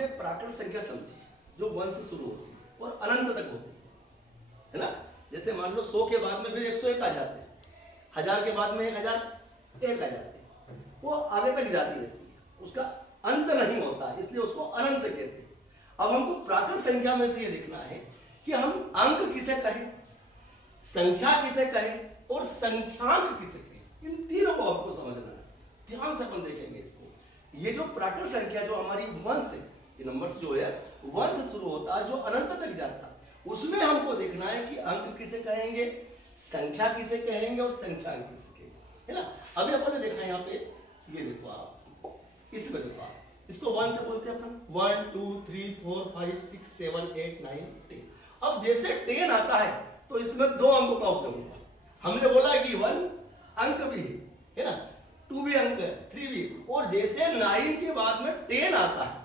हमने प्राकृत संख्या समझी जो 1 से शुरू होती है और अनंत तक होती है ना। जैसे मान लो 100 के बाद में फिर 101 आ जाते हैं, 1000 के बाद में 1001 आ जाते हैं, वो आगे तक जाती रहती है, उसका अंत नहीं होता, इसलिए उसको अनंत कहते हैं। अब हमको प्राकृत संख्या में से ये देखना है कि हम अंक किसे कहें, संख्या किसे कहें और संख्यांक किसे कहें। इन तीनों को आपको समझना है, ध्यान से अपन देखेंगे इसको। ये जो प्राकृत संख्या जो हमारी 1 से, ये नंबर्स जो है 1 से शुरू होता है, जो अनंत तक जाता है, उसमें हमको देखना है कि अंक किसे कहेंगे, संख्या किसे कहेंगे और संख्यांक किसे कहेंगे, है ना। अभी अपन ने देखा यहाँ पे, ये देखो आप, इसमें देखो आप, इसको 1 से बोलते हैं अपन, 1 2 3 4 5 6 7 8 9 10। अब जैसे 10 आता है तो इसमें 2 अंकों का उपयोग होगा। हमने बोला कि 1 अंक भी है ना, 2 भी अंक है, 3 भी। और जैसे 9 के बाद में 10 आता है,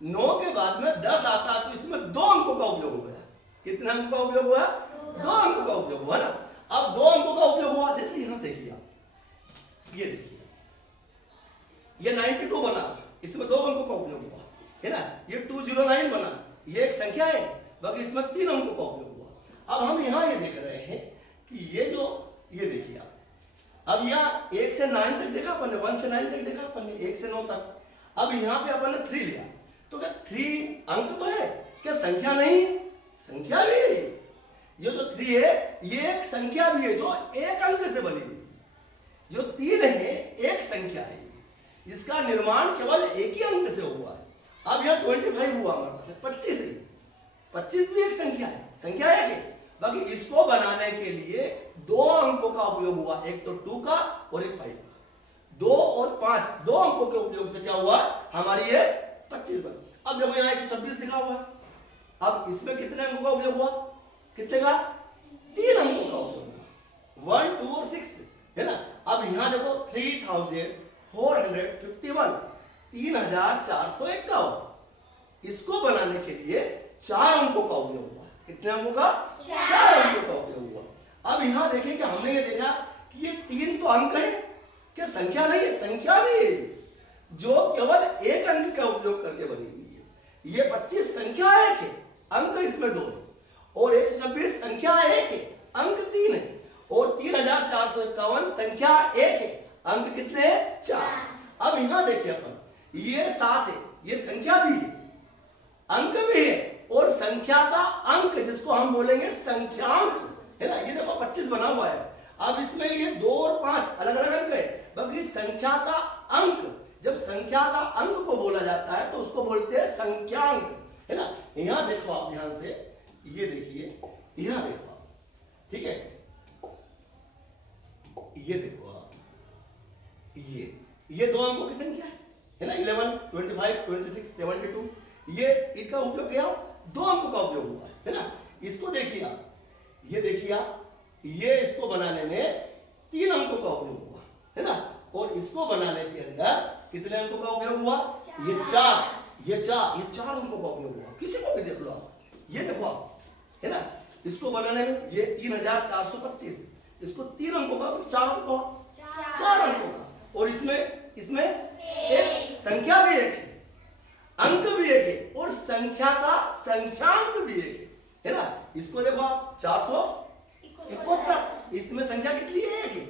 9 के बाद में 10 आता है, तो इसमें 2 अंकों का उपयोग हो गया। कितने अंकों का उपयोग हुआ? 2 अंकों का उपयोग हुआ ना। अब 2 अंकों का उपयोग हुआ, जैसे यहां देखिए आप, ये देखिए ये 92 बना, इसमें 2 अंकों का उपयोग हुआ, है ना। ये 209 बना, ये एक संख्या है, बाकी इसमें 3 अंकों का उपयोग हुआ। अब हम यहाँ ये देख रहे हैं कि ये जो, ये देखिए आप, अब यहाँ 1 से 9 तक देखा अपन ने, 1 से 9 तक देखा अपन ने, 1 से 9 तक। अब यहाँ पे अपन ने 3 लिया, तो क्या 3 अंक तो है, क्या संख्या नहीं है? संख्या भी है। ये जो 3 है ये एक संख्या भी है जो एक अंक से बनी हुई। जो 3 है एक संख्या है, इसका निर्माण केवल एक ही अंक से हुआ है। अब यहाँ 25 हुआ हमारे पास, 25 है, 25 भी एक संख्या है, संख्या एक है। बाकी इसको बनाने के लिए 2 अंकों का उपयोग हुआ, एक तो 2 का और एक 5 का। 2 और 5, 2 अंकों के उपयोग से क्या हुआ, हमारी ये 25 बनी। अब देखो यहाँ 126 लिखा हुआ है, अब इसमें कितने अंकों का उपयोग हुआ, कितने का? 3 अंकों का उपयोग हुआ, 1 2 और 6, है ना। अब यहाँ देखो 3451, 3451, इसको बनाने के लिए 4 अंकों का उपयोग हुआ। कितने अंकों का? 4 अंकों का उपयोग हुआ। अब यहाँ देखें कि हमने ये देखा कि ये 3 तो अंक है, क्या संख्या नहीं है? संख्या भी है, जो केवल एक अंक का उपयोग करके बनी हुई है। ये 25 संख्या एक है, अंक इसमें 2 है, और 126 संख्या एक है, अंक 3 है, और 3451 संख्या एक है, अंक कितने हैं? 4। अब यहां देखिए अपन, ये 7 है, ये संख्या भी है, अंक भी है, और संख्या का अंक जिसको हम बोलेंगे संख्यांक, है ना। ये देखो 25 बना हुआ है, अब इसमें ये 2 और 5 अलग अलग अंक है, बाकी संख्या का अंक, जब संख्या का अंक को बोला जाता है तो उसको बोलते हैं संख्यांक, है ना। यहां देखो आप ध्यान से, ये देखिए, यहां देखो आप, ठीक है, ये देखो आप, ये 2 अंकों की संख्या है ना, 11 25 26 72, ये इनका उपयोग किया, 2 अंकों का उपयोग हुआ है ना। इसको देखिए आप, ये देखिए आप, ये इसको बनाने में 3 अंकों का उपयोग हुआ, है ना, और इसको बनाने के अंदर कितने अंकों का उपयोग हुआ? ये 4 अंकों का उपयोग हुआ। किसी को भी देख लो आप, ये देखो आप, है ना, इसको बनाने में ये 3425, इसको 3 अंकों का, 4 अंकों का, और इसमें एक संख्या भी एक है, अंक भी एक है, और संख्या का संख्यांक भी एक है ना। इसको देखो आप, 471, इसमें संख्या कितनी है? एक है,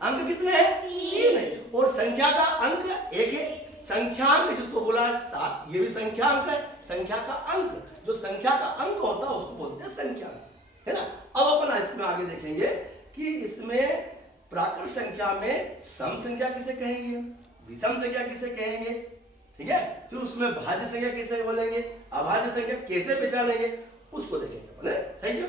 अंक कितने हैं? 3 है, और संख्या का अंक एक है, संख्यांक जिसको बोला 7, ये भी संख्यांक है, संख्या का अंक, जो संख्या का अंक होता है उसको बोलते हैं संख्यांक, है ना। अब अपन इसमें आगे देखेंगे कि इसमें प्राकृत संख्या में सम संख्या किसे कहेंगे, विषम संख्या किसे कहेंगे, ठीक है, फिर उसमें भाज्य संख्या किसे बोलेंगे, अभाज्य संख्या कैसे पहचानेंगे, उसको देखेंगे अपन। Thank you.